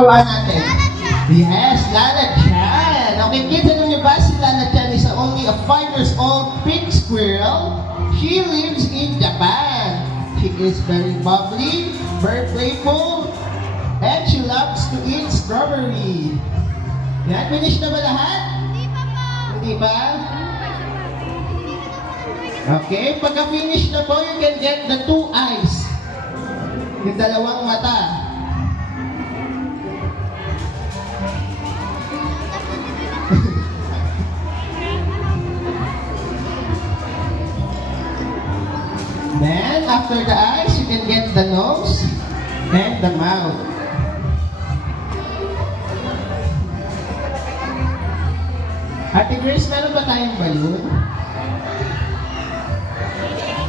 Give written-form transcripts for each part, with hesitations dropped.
Gawa natin. Yes, Lana Chan. Okay, kids, alam niyo ba si Lana Chan is only a 5 years old pink squirrel. She lives in Japan. She is very bubbly, very playful, and she loves to eat strawberry. Yan, finish na ba lahat? Hindi ba? Okay, pagka-finish na po, you can get the 2 eyes. Yung dalawang mata. Then, after the eyes, you can get the nose and the mouth. Ate Grace, meron ba tayong balloon?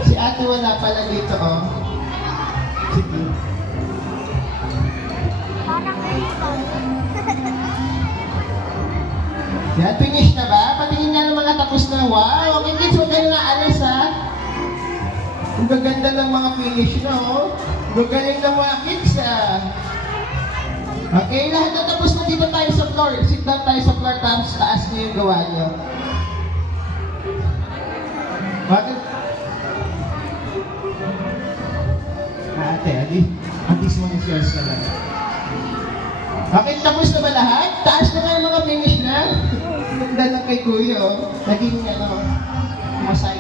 Si ate wala pala dito, oh. Sige. Yan, finish na ba? Patingin nga ng mga tapos na. Wow! Okay, kids, huwag kayo naalis, ha? Ang gaganda ng mga finish na, oh. Gagaling ng mga kids, ah. Okay, lahat na tapos na dito tayo sa floor. Sit down tayo sa floor, tapos taas niyo yung gawa niyo. Bakit? Ate, at this one is yours na lang. Okay, tapos na ba lahat? Taas na nga yung mga finish na. Ganda lang kay Kuya, oh. Naging, masay.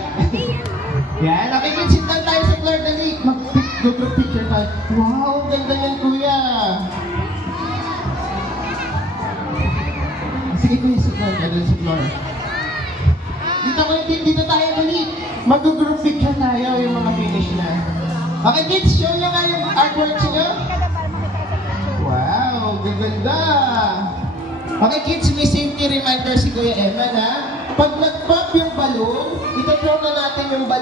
Yan, okay, kids, sit down tayo sa floor. Dali, mag-group picture tayo. Wow, ganda yan, Kuya. Sige, Kuya, sit down. Dali sa floor. Dito tayo, dali. Mag-group picture tayo yung mga finish na. Okay, kids, show nyo nga yung artworks nyo. Wow, gaganda. Okay, kids, may safety reminder si Kuya Eman, ha? Pag nag-pop yung balloon, ito-throw na natin yung balloon.